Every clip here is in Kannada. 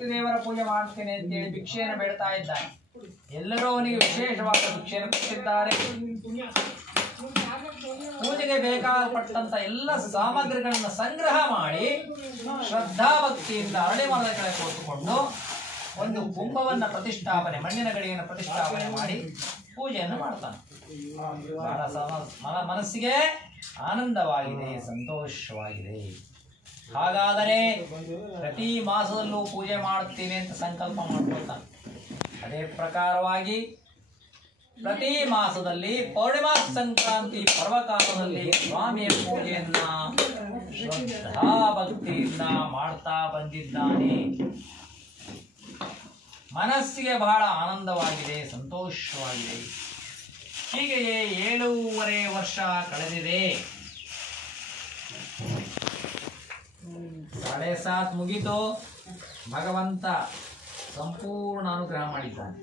ದೇವರ ಪೂಜೆ ಮಾಡ್ತೇನೆ ಅಂತೇಳಿ ಭಿಕ್ಷೆಯನ್ನು ಬೇಡ್ತಾ ಇದ್ದಾನೆ. ಎಲ್ಲರೂ ಅವನಿಗೆ ವಿಶೇಷವಾದ ಭಿಕ್ಷೆಯನ್ನು ಕೊಟ್ಟಿದ್ದಾರೆ. ಪೂಜೆಗೆ ಬೇಕಾಗಪಟ್ಟಂತ ಎಲ್ಲ ಸಾಮಗ್ರಿಗಳನ್ನು ಸಂಗ್ರಹ ಮಾಡಿ ಶ್ರದ್ಧಾಭಕ್ತಿಯಿಂದ ಅರಳಿ ಮರದ ಕೆಳಗೆ ಕೂತುಕೊಂಡು ಒಂದು ಕುಂಭವನ್ನ ಪ್ರತಿಷ್ಠಾಪನೆ, ಮಣ್ಣಿನ ಗಡಿಯನ್ನು ಪ್ರತಿಷ್ಠಾಪನೆ ಮಾಡಿ ಪೂಜೆಯನ್ನು ಮಾಡ್ತಾನೆ. ಬಹಳ ಮನಸ್ಸಿಗೆ ಆನಂದವಾಗಿದೆ, ಸಂತೋಷವಾಗಿದೆ. ಹಾಗಾದರೆ ಪ್ರತಿ ಮಾಸದಲ್ಲೂ ಪೂಜೆ ಮಾಡ್ತೀನಿ ಅಂತ ಸಂಕಲ್ಪ ಮಾಡ್ಕೊಳ್ತಾನೆ. ಅದೇ ಪ್ರಕಾರವಾಗಿ ಪ್ರತಿ ಮಾಸದಲ್ಲಿ ಪೌರ್ಣಿಮಾ ಸಂಕ್ರಾಂತಿ ಪರ್ವಕಾಲದಲ್ಲಿ ಸ್ವಾಮಿಯ ಪೂಜೆಯನ್ನ ಶ್ರದ್ಧಾ ಭಕ್ತಿಯಿಂದ ಮಾಡ್ತಾ ಬಂದಿದ್ದಾನೆ. ಮನಸ್ಸಿಗೆ ಬಹಳ ಆನಂದವಾಗಿದೆ, ಸಂತೋಷವಾಗಿದೆ. ಹೀಗೆಯೇ 7.5 ವರ್ಷ ಕಳೆದಿದೆ. 7.5 ಮುಗಿತು. ಭಗವಂತ ಸಂಪೂರ್ಣ ಅನುಗ್ರಹ ಮಾಡಿದ್ದಾನೆ.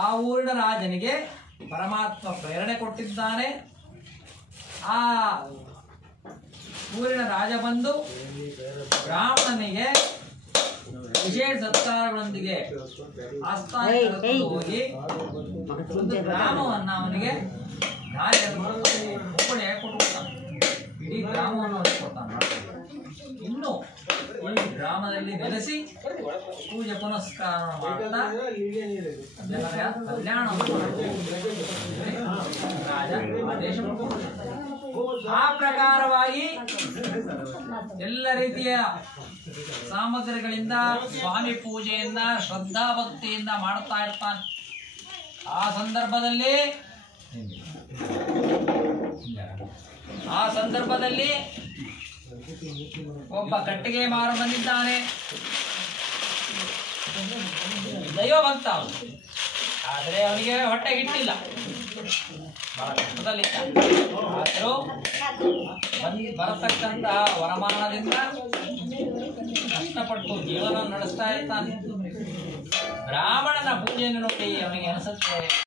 ಆ ಊರಿನ ರಾಜನಿಗೆ ಪರಮಾತ್ಮ ಪ್ರೇರಣೆ ಕೊಟ್ಟಿದ್ದಾನೆ. ಆ ಊರಿನ ರಾಜ ಬಂದು ಬ್ರಾಹ್ಮಣನಿಗೆ ವಿಶೇಷ ಸತ್ಕಾರಗಳೊಂದಿಗೆ ಆಸ್ಥಾನಕ್ಕೆ ಹೋಗಿ ಒಂದು ಗ್ರಾಮವನ್ನ ಅವನಿಗೆ ಒಪ್ಪಣೆ ಕೊಟ್ಬಿಡ್ತಾನೆ. ಇಡೀ ಗ್ರಾಮವನ್ನು ಅವನಿಗೆ ಕೊಡ್ತಾನೆ. ಇನ್ನು ಈ ಗ್ರಾಮದಲ್ಲಿ ನೆಲೆಸಿ ಪೂಜೆ ಪುನಸ್ಕಾರ ಮಾಡ್ತಾ ಜನರ ಕಲ್ಯಾಣವನ್ನು ರಾಜ ಆದೇಶ. ಆ ಪ್ರಕಾರವಾಗಿ ಎಲ್ಲ ರೀತಿಯ ಸಾಮಗ್ರಿಗಳಿಂದ ಸ್ವಾಮಿ ಪೂಜೆಯನ್ನ ಶ್ರದ್ಧಾ ಭಕ್ತಿಯಿಂದ ಮಾಡ್ತಾ ಇರ್ತಾನೆ. ಆ ಸಂದರ್ಭದಲ್ಲಿ ಒಬ್ಬ ಕಟ್ಟಿಗೆ ಮಾರು ಬಂದಿದ್ದಾನೆ. ದೈವಭಕ್ತ ಅವನು. ಆದರೆ ಅವನಿಗೆ ಹೊಟ್ಟೆ ಹಿಟ್ಟಿಲ್ಲ, ಬಹಳ ಕಷ್ಟದಲ್ಲಿದ್ದ. ಆದರೂ ಬರತಕ್ಕಂತಹ ವರಮಾನದಿಂದ ಕಷ್ಟಪಟ್ಟು ಜೀವನ ನಡೆಸ್ತಾ ಇರ್ತಾನೆ. ಬ್ರಾಹ್ಮಣನ ಪೂಜೆಯನ್ನು ನೋಡಿ ಅವನಿಗೆ ಅನಿಸುತ್ತೆ,